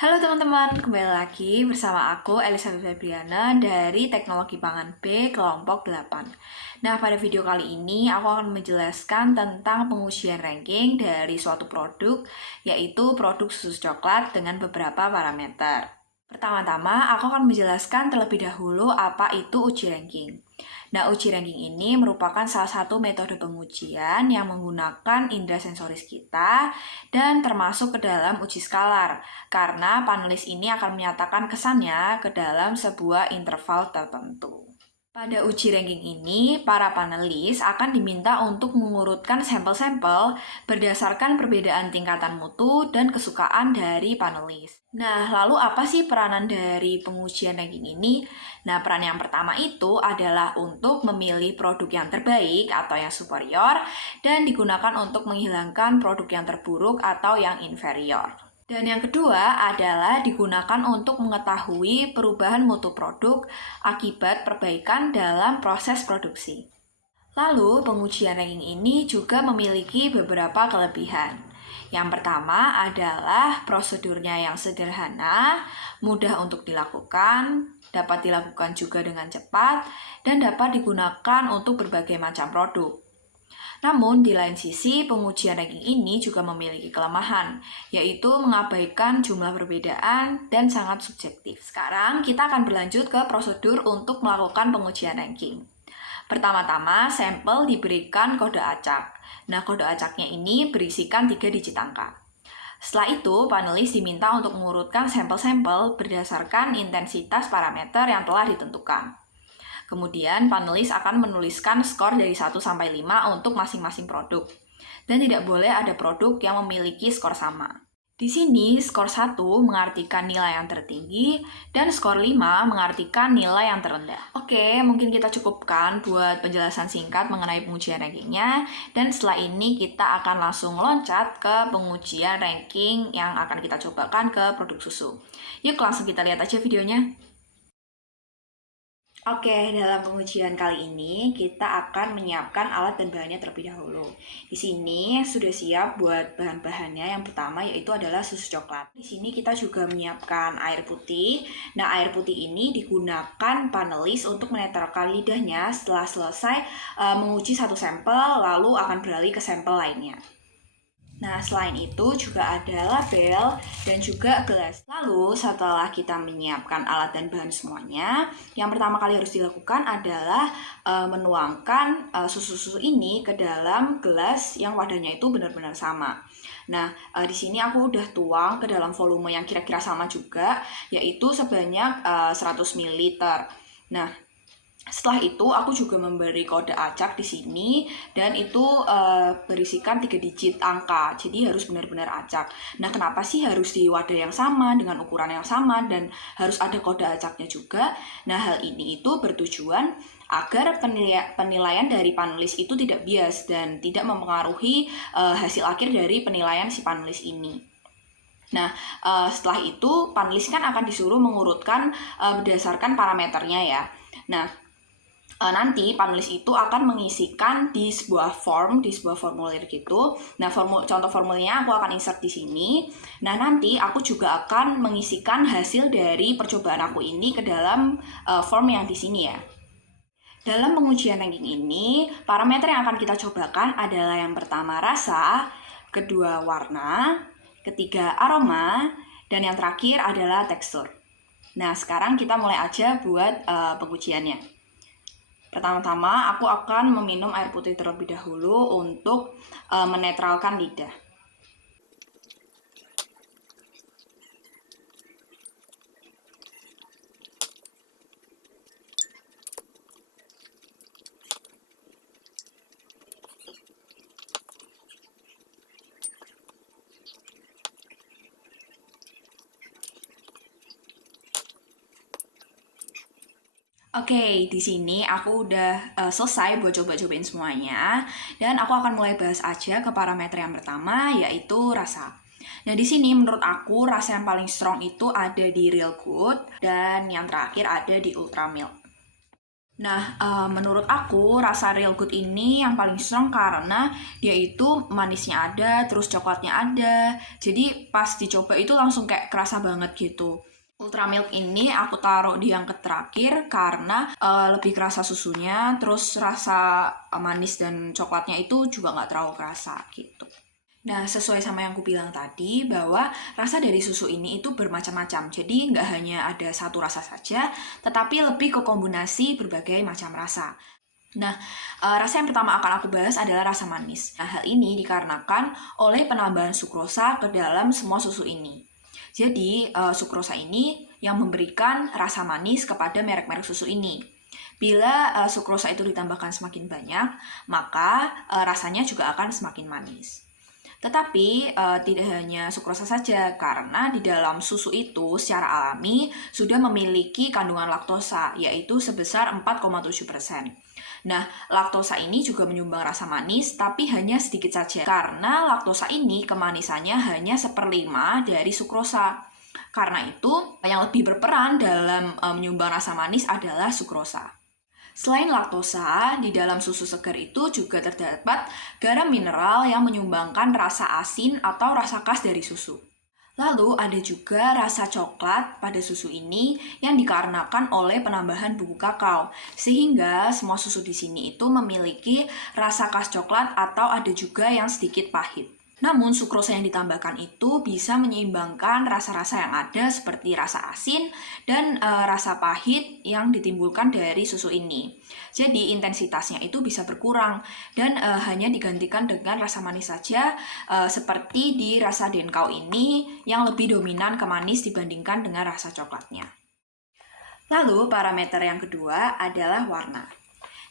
Halo teman-teman, kembali lagi bersama aku Elizabeth Febriana dari Teknologi Pangan B kelompok 8. Nah, pada video kali ini aku akan menjelaskan tentang pengujian ranking dari suatu produk, yaitu produk susu coklat dengan beberapa parameter. Pertama-tama, aku akan menjelaskan terlebih dahulu apa itu uji ranking. Nah, uji ranking ini merupakan salah satu metode pengujian yang menggunakan indera sensoris kita dan termasuk ke dalam uji skalar, karena panelis ini akan menyatakan kesannya ke dalam sebuah interval tertentu. Pada uji ranking ini, para panelis akan diminta untuk mengurutkan sampel-sampel berdasarkan perbedaan tingkatan mutu dan kesukaan dari panelis. Nah, lalu apa sih peranan dari pengujian ranking ini? Nah, peran yang pertama itu adalah untuk memilih produk yang terbaik atau yang superior dan digunakan untuk menghilangkan produk yang terburuk atau yang inferior. Dan yang kedua adalah digunakan untuk mengetahui perubahan mutu produk akibat perbaikan dalam proses produksi. Lalu, pengujian ranking ini juga memiliki beberapa kelebihan. Yang pertama adalah prosedurnya yang sederhana, mudah untuk dilakukan, dapat dilakukan juga dengan cepat, dan dapat digunakan untuk berbagai macam produk. Namun, di lain sisi, pengujian ranking ini juga memiliki kelemahan, yaitu mengabaikan jumlah perbedaan dan sangat subjektif. Sekarang, kita akan berlanjut ke prosedur untuk melakukan pengujian ranking. Pertama-tama, sampel diberikan kode acak. Nah, kode acaknya ini berisikan 3 digit angka. Setelah itu, panelis diminta untuk mengurutkan sampel-sampel berdasarkan intensitas parameter yang telah ditentukan. Kemudian, panelis akan menuliskan skor dari 1 sampai 5 untuk masing-masing produk. Dan tidak boleh ada produk yang memiliki skor sama. Di sini, skor 1 mengartikan nilai yang tertinggi, dan skor 5 mengartikan nilai yang terendah. Oke, mungkin kita cukupkan buat penjelasan singkat mengenai pengujian rankingnya, dan setelah ini kita akan langsung loncat ke pengujian ranking yang akan kita cobakan ke produk susu. Yuk, langsung kita lihat aja videonya. Oke, dalam pengujian kali ini kita akan menyiapkan alat dan bahannya terlebih dahulu. Di sini sudah siap buat bahan-bahannya. Yang pertama yaitu adalah susu coklat. Di sini kita juga menyiapkan air putih. Nah, air putih ini digunakan panelis untuk menetralkan lidahnya setelah selesai menguji satu sampel, lalu akan beralih ke sampel lainnya. Nah, selain itu juga ada label dan juga gelas. Lalu, setelah kita menyiapkan alat dan bahan semuanya, yang pertama kali harus dilakukan adalah menuangkan susu-susu ini ke dalam gelas yang wadahnya itu benar-benar sama. Nah, di sini aku udah tuang ke dalam volume yang kira-kira sama juga, yaitu sebanyak 100 ml. Nah, setelah itu aku juga memberi kode acak di sini dan itu berisikan 3 digit angka. Jadi harus benar-benar acak. Nah, kenapa sih harus di wadah yang sama dengan ukuran yang sama dan harus ada kode acaknya juga? Nah, hal ini itu bertujuan agar penilaian dari panelis itu tidak bias dan tidak mempengaruhi hasil akhir dari penilaian si panelis ini. Nah, setelah itu panelis kan akan disuruh mengurutkan berdasarkan parameternya ya. Nah, nanti panelis itu akan mengisikan di sebuah formulir gitu. Nah, contoh formulirnya aku akan insert di sini. Nah, nanti aku juga akan mengisikan hasil dari percobaan aku ini ke dalam form yang di sini ya. Dalam pengujian ranking ini, parameter yang akan kita cobakan adalah yang pertama rasa, kedua warna, ketiga aroma, dan yang terakhir adalah tekstur. Nah, sekarang kita mulai aja buat pengujiannya. Pertama-tama, aku akan meminum air putih terlebih dahulu untuk menetralkan lidah. Oke, di sini aku udah selesai buat coba-cobain semuanya, dan aku akan mulai bahas aja ke parameter yang pertama, yaitu rasa. Nah, di sini menurut aku rasa yang paling strong itu ada di Real Good, dan yang terakhir ada di Ultra Milk. Nah, menurut aku rasa Real Good ini yang paling strong karena dia itu manisnya ada, terus coklatnya ada. Jadi pas dicoba itu langsung kayak kerasa banget gitu. Ultra Milk ini aku taruh di yang terakhir karena lebih kerasa susunya, terus rasa manis dan coklatnya itu juga nggak terlalu kerasa gitu. Nah, sesuai sama yang aku bilang tadi, bahwa rasa dari susu ini itu bermacam-macam. Jadi, nggak hanya ada satu rasa saja, tetapi lebih ke kombinasi berbagai macam rasa. Nah, rasa yang pertama akan aku bahas adalah rasa manis. Nah, hal ini dikarenakan oleh penambahan sukrosa ke dalam semua susu ini. Jadi, sukrosa ini yang memberikan rasa manis kepada merek-merek susu ini. Bila sukrosa itu ditambahkan semakin banyak, maka rasanya juga akan semakin manis. Tetapi tidak hanya sukrosa saja, karena di dalam susu itu secara alami sudah memiliki kandungan laktosa, yaitu sebesar 4,7%. Nah, laktosa ini juga menyumbang rasa manis, tapi hanya sedikit saja, karena laktosa ini kemanisannya hanya 1/5 dari sukrosa. Karena itu, yang lebih berperan dalam menyumbang rasa manis adalah sukrosa. Selain laktosa, di dalam susu segar itu juga terdapat garam mineral yang menyumbangkan rasa asin atau rasa khas dari susu. Lalu ada juga rasa coklat pada susu ini yang dikarenakan oleh penambahan bubuk kakao, sehingga semua susu di sini itu memiliki rasa khas coklat atau ada juga yang sedikit pahit. Namun sukrosa yang ditambahkan itu bisa menyeimbangkan rasa-rasa yang ada seperti rasa asin dan rasa pahit yang ditimbulkan dari susu ini. Jadi intensitasnya itu bisa berkurang dan hanya digantikan dengan rasa manis saja, seperti di rasa denkau ini yang lebih dominan ke manis dibandingkan dengan rasa coklatnya. Lalu parameter yang kedua adalah warna.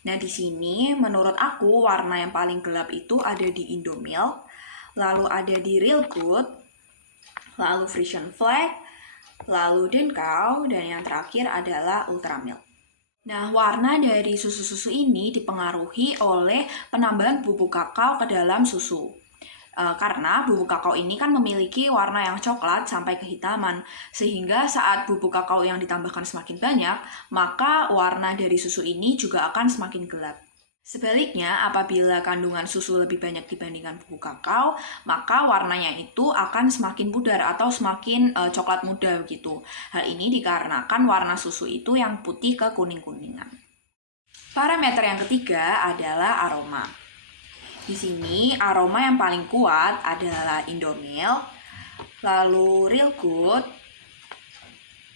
Nah, di sini menurut aku warna yang paling gelap itu ada di Indomilk, lalu ada di Real Good, lalu Frisian Flag, lalu Denkau, dan yang terakhir adalah Ultra Milk. Nah, warna dari susu-susu ini dipengaruhi oleh penambahan bubuk kakao ke dalam susu. Karena bubuk kakao ini kan memiliki warna yang coklat sampai kehitaman, sehingga saat bubuk kakao yang ditambahkan semakin banyak, maka warna dari susu ini juga akan semakin gelap. Sebaliknya, apabila kandungan susu lebih banyak dibandingkan bubuk kakao, maka warnanya itu akan semakin pudar atau semakin coklat muda gitu. Hal ini dikarenakan warna susu itu yang putih ke kuning-kuningan. Parameter yang ketiga adalah aroma. Di sini aroma yang paling kuat adalah Indomilk, lalu Real Good,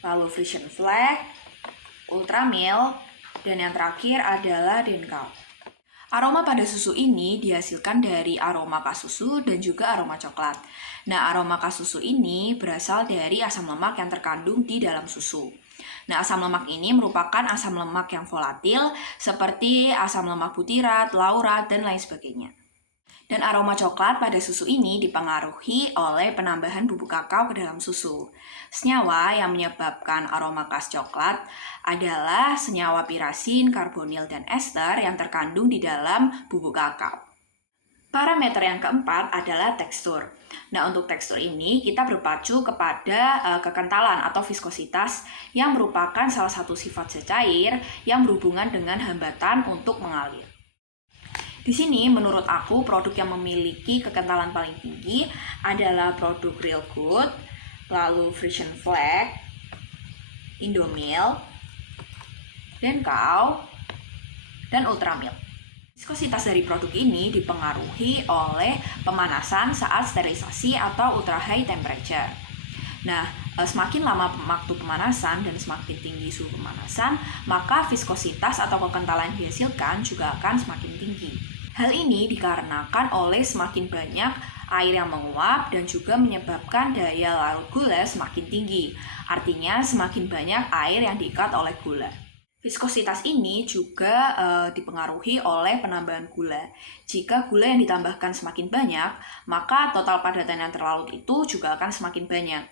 lalu Frisian Flag, Ultra Milk, dan yang terakhir adalah Denkau. Aroma pada susu ini dihasilkan dari aroma khas susu dan juga aroma coklat. Nah, aroma khas susu ini berasal dari asam lemak yang terkandung di dalam susu. Nah, asam lemak ini merupakan asam lemak yang volatil seperti asam lemak butirat, laurat, dan lain sebagainya. Dan aroma coklat pada susu ini dipengaruhi oleh penambahan bubuk kakao ke dalam susu. Senyawa yang menyebabkan aroma khas coklat adalah senyawa pirasin, karbonil, dan ester yang terkandung di dalam bubuk kakao. Parameter yang keempat adalah tekstur. Nah, untuk tekstur ini kita berpacu kepada kekentalan atau viskositas yang merupakan salah satu sifat cair yang berhubungan dengan hambatan untuk mengalir. Di sini menurut aku produk yang memiliki kekentalan paling tinggi adalah produk Real Good, lalu Frisian Flag, Indomilk, Denkau, dan Ultra Milk. Viskositas dari produk ini dipengaruhi oleh pemanasan saat sterilisasi atau ultra high temperature. Nah, semakin lama waktu pemanasan dan semakin tinggi suhu pemanasan, maka viskositas atau kekentalan yang dihasilkan juga akan semakin tinggi. Hal ini dikarenakan oleh semakin banyak air yang menguap dan juga menyebabkan daya larut gula semakin tinggi. Artinya semakin banyak air yang diikat oleh gula. Viskositas ini juga dipengaruhi oleh penambahan gula. Jika gula yang ditambahkan semakin banyak, maka total padatan yang terlarut itu juga akan semakin banyak.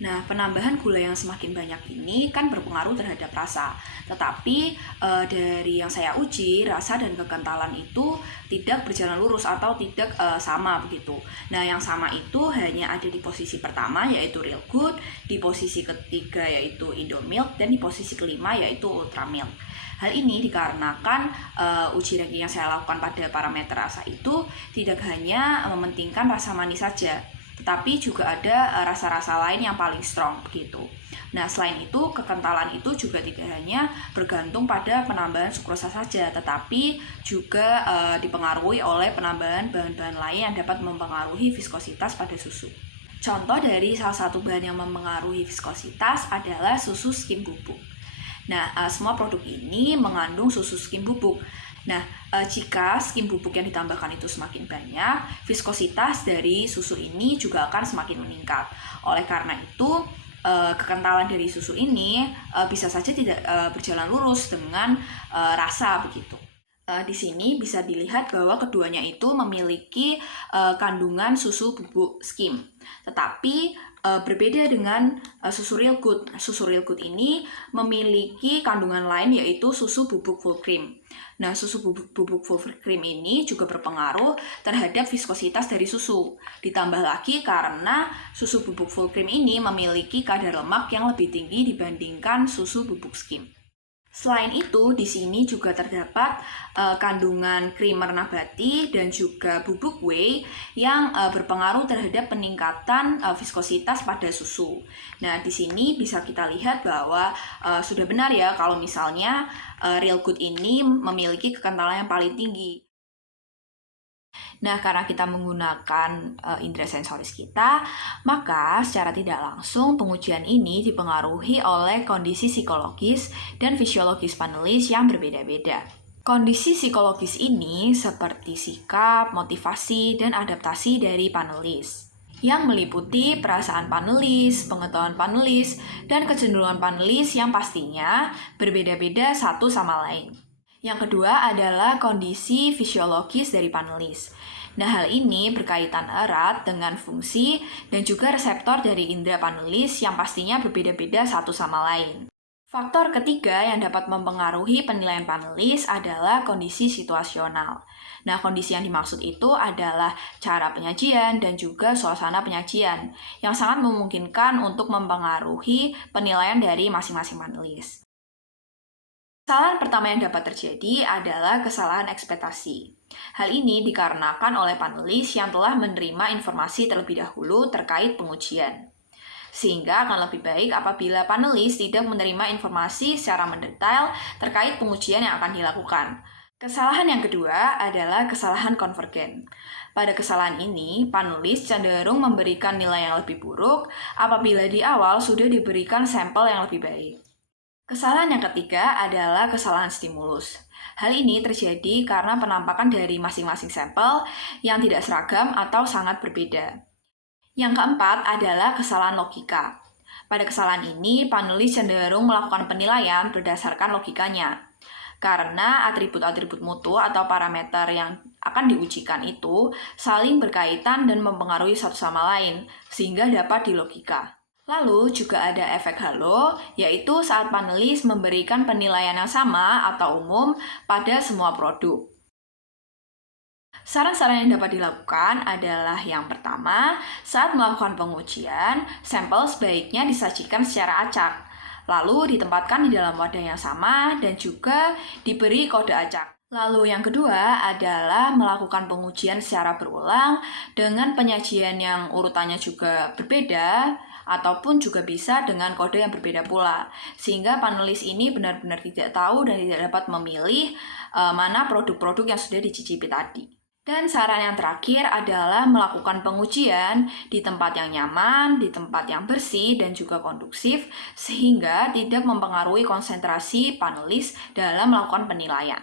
Nah, penambahan gula yang semakin banyak ini kan berpengaruh terhadap rasa. Tetapi dari yang saya uji, rasa dan kekentalan itu tidak berjalan lurus atau tidak sama begitu. Nah, yang sama itu hanya ada di posisi pertama yaitu Real Good, di posisi ketiga yaitu Indomilk, dan di posisi kelima yaitu Ultramilk. Hal ini dikarenakan uji ranking yang saya lakukan pada parameter rasa itu tidak hanya mementingkan rasa manis saja, tetapi juga ada rasa-rasa lain yang paling strong begitu. Nah, selain itu, kekentalan itu juga tidak hanya bergantung pada penambahan sukrosa saja, tetapi juga dipengaruhi oleh penambahan bahan-bahan lain yang dapat mempengaruhi viskositas pada susu. Contoh dari salah satu bahan yang mempengaruhi viskositas adalah susu skim bubuk. Nah, semua produk ini mengandung susu skim bubuk. Nah, jika skim bubuk yang ditambahkan itu semakin banyak, viskositas dari susu ini juga akan semakin meningkat. Oleh karena itu, kekentalan dari susu ini bisa saja tidak berjalan lurus dengan rasa begitu. Di sini bisa dilihat bahwa keduanya itu memiliki kandungan susu bubuk skim. Tetapi berbeda dengan susu Real Good. Susu Real Good ini memiliki kandungan lain yaitu susu bubuk full cream. Nah, susu bubuk full cream ini juga berpengaruh terhadap viskositas dari susu. Ditambah lagi karena susu bubuk full cream ini memiliki kadar lemak yang lebih tinggi dibandingkan susu bubuk skim. Selain itu, di sini juga terdapat kandungan krimer nabati dan juga bubuk whey yang berpengaruh terhadap peningkatan viskositas pada susu. Nah, di sini bisa kita lihat bahwa sudah benar ya kalau misalnya Real Good ini memiliki kekentalan yang paling tinggi. Nah, karena kita menggunakan indera sensoris kita, maka secara tidak langsung pengujian ini dipengaruhi oleh kondisi psikologis dan fisiologis panelis yang berbeda-beda. Kondisi psikologis ini seperti sikap, motivasi, dan adaptasi dari panelis, yang meliputi perasaan panelis, pengetahuan panelis, dan kecenderungan panelis yang pastinya berbeda-beda satu sama lain. Yang kedua adalah kondisi fisiologis dari panelis. Nah, hal ini berkaitan erat dengan fungsi dan juga reseptor dari indera panelis yang pastinya berbeda-beda satu sama lain. Faktor ketiga yang dapat mempengaruhi penilaian panelis adalah kondisi situasional. Nah, kondisi yang dimaksud itu adalah cara penyajian dan juga suasana penyajian yang sangat memungkinkan untuk mempengaruhi penilaian dari masing-masing panelis. Kesalahan pertama yang dapat terjadi adalah kesalahan ekspektasi. Hal ini dikarenakan oleh panelis yang telah menerima informasi terlebih dahulu terkait pengujian. Sehingga akan lebih baik apabila panelis tidak menerima informasi secara mendetail terkait pengujian yang akan dilakukan. Kesalahan yang kedua adalah kesalahan konvergen. Pada kesalahan ini, panelis cenderung memberikan nilai yang lebih buruk apabila di awal sudah diberikan sampel yang lebih baik. Kesalahan yang ketiga adalah kesalahan stimulus. Hal ini terjadi karena penampakan dari masing-masing sampel yang tidak seragam atau sangat berbeda. Yang keempat adalah kesalahan logika. Pada kesalahan ini, panelis cenderung melakukan penilaian berdasarkan logikanya. Karena atribut-atribut mutu atau parameter yang akan diujikan itu saling berkaitan dan mempengaruhi satu sama lain, sehingga dapat dilogika. Lalu juga ada efek halo, yaitu saat panelis memberikan penilaian yang sama atau umum pada semua produk. Saran-saran yang dapat dilakukan adalah yang pertama, saat melakukan pengujian, sampel sebaiknya disajikan secara acak, lalu ditempatkan di dalam wadah yang sama dan juga diberi kode acak. Lalu yang kedua adalah melakukan pengujian secara berulang dengan penyajian yang urutannya juga berbeda, ataupun juga bisa dengan kode yang berbeda pula, sehingga panelis ini benar-benar tidak tahu dan tidak dapat memilih mana produk-produk yang sudah dicicipi tadi. Dan saran yang terakhir adalah melakukan pengujian di tempat yang nyaman, di tempat yang bersih dan juga kondusif, sehingga tidak mempengaruhi konsentrasi panelis dalam melakukan penilaian.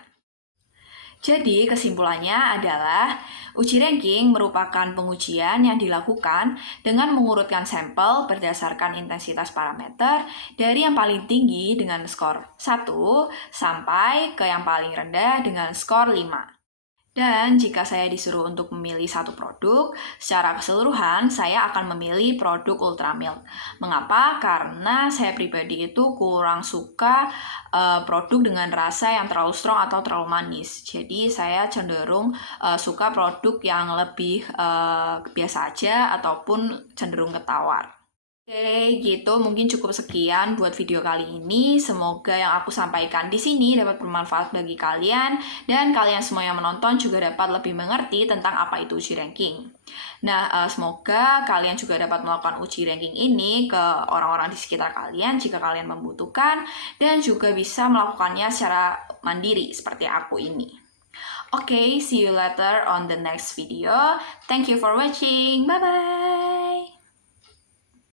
Jadi, kesimpulannya adalah uji ranking merupakan pengujian yang dilakukan dengan mengurutkan sampel berdasarkan intensitas parameter dari yang paling tinggi dengan skor 1 sampai ke yang paling rendah dengan skor 5. Dan jika saya disuruh untuk memilih satu produk, secara keseluruhan saya akan memilih produk Ultramilk. Mengapa? Karena saya pribadi itu kurang suka produk dengan rasa yang terlalu strong atau terlalu manis. Jadi saya cenderung suka produk yang lebih biasa aja ataupun cenderung ke tawar. Oke, gitu mungkin cukup sekian buat video kali ini. Semoga yang aku sampaikan di sini dapat bermanfaat bagi kalian dan kalian semua yang menonton juga dapat lebih mengerti tentang apa itu uji ranking. Nah, semoga kalian juga dapat melakukan uji ranking ini ke orang-orang di sekitar kalian jika kalian membutuhkan dan juga bisa melakukannya secara mandiri seperti aku ini. Oke, see you later on the next video. Thank you for watching. Bye bye.